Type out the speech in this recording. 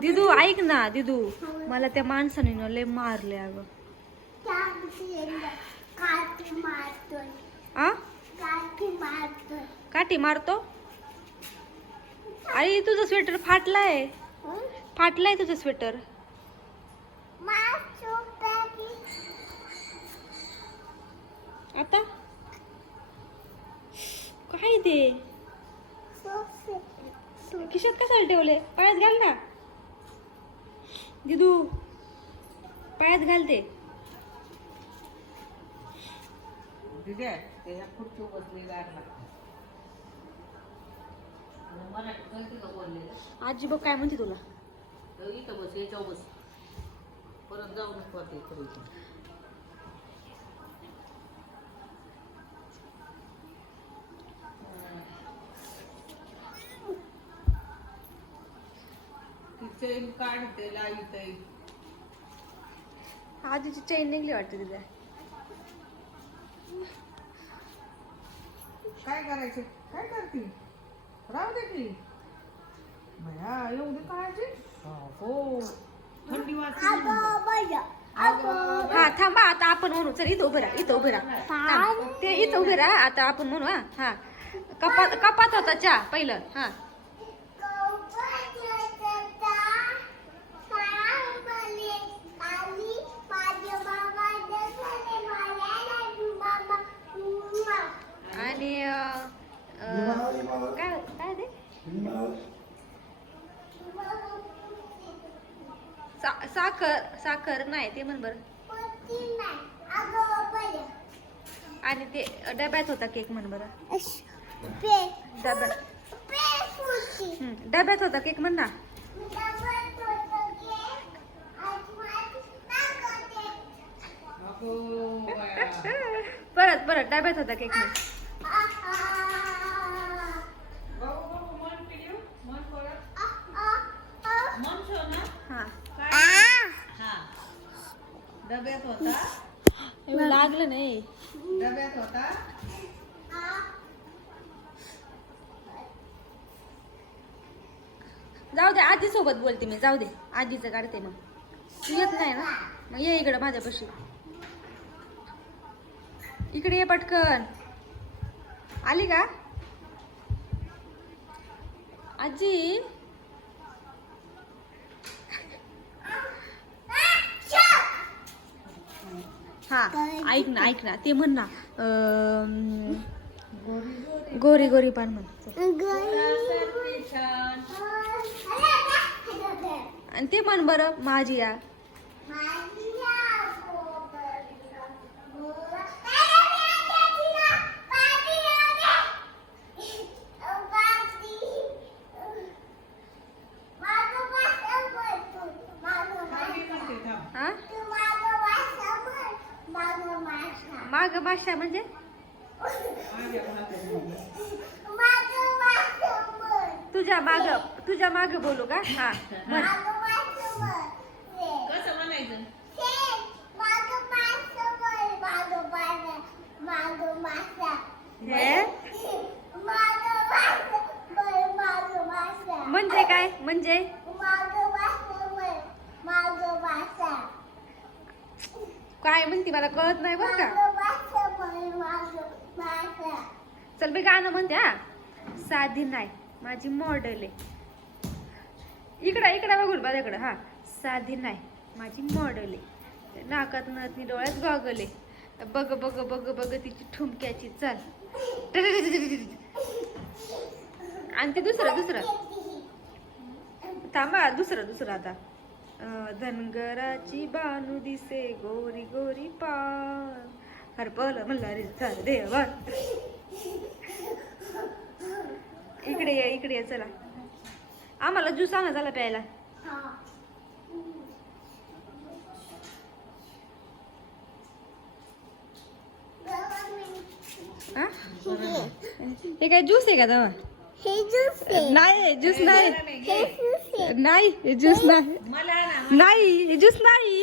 दिदू ऐक ना दिदू, मला त्या माणसाने ना लय मारले अगं. आ काठी मारतो? आई तुझं स्वेटर फाटलाय, फाटलाय तुझं स्वेटर. आता काय ते खिशात कशाला ठेवले? पायात घाल ना दिदू, पायात घालते. आजी बघ काय म्हणते तुला. इथं बस, याच्यावर बस, परत जाऊ नको ते. चेन काढते लाईत. आजीची चेन निघली वाटते तिथे. काय करायचे? काय करते? राहू दे की भया, एवढी काळजी. हो थंडी वाजते. हा थांबा, आता आपण म्हणू. चल इथं उभं राहा, इथं उभं राहा. ते इथं उभे राहा, आता आपण म्हणू. हा हा कपात होता चहा पहिलं. हा आणि काय काय ते साखर नाही ते म्हण बर. आणि ते डब्यात होता केक म्हण बर. डब्यात होता केक म्हण ना. परत परत डब्यात होता केक म्हण. डब्यात होता. लागलं नाही. डब्यात होता. जाऊ दे, आजी सोबत बोलते मी. जाऊ दे, आजीचं काढते. मग तू येत नाही ना, मग ये इकडं माझ्यापाशी. इकडे ये पटकन. आली का आजी? हा ऐक ना, ऐक ना, ते म्हण ना. गोरी गोरी पान म्हण. आणि ते म्हण बरं, माझी या. माग भाषा म्हणजे तुझ्या माग बोलू का? हा म्हण. कसं म्हणायचं? म्हणजे काय? म्हणजे काय म्हणते मला कळत नाही बरं का. चल मी गाणं म्हणते. हा साधी नाही माझी मॉडेल आहे. इकडं इकडं बघून माझ्याकडं. हा साधी नाही माझी मॉडेल आहे. नाकात नथनी डोळ्यात गॉगल आहे. बघ बघ बघ बघ तिची ठुमक्याची चाल. आणि ते दुसरं थांबा. दुसरं आता. धनगराची बानू दिसे गोरी गोरी पान, हरपल मल्हारी झालं देवा. इकडे ये चला. आम्हाला ज्यूस आणा झाला प्यायला. हे काय ज्यूस आहे का तेव्हा? नाही ज्यूस नाही, नाही ज्यूस नाही, नाही ज्यूस नाही.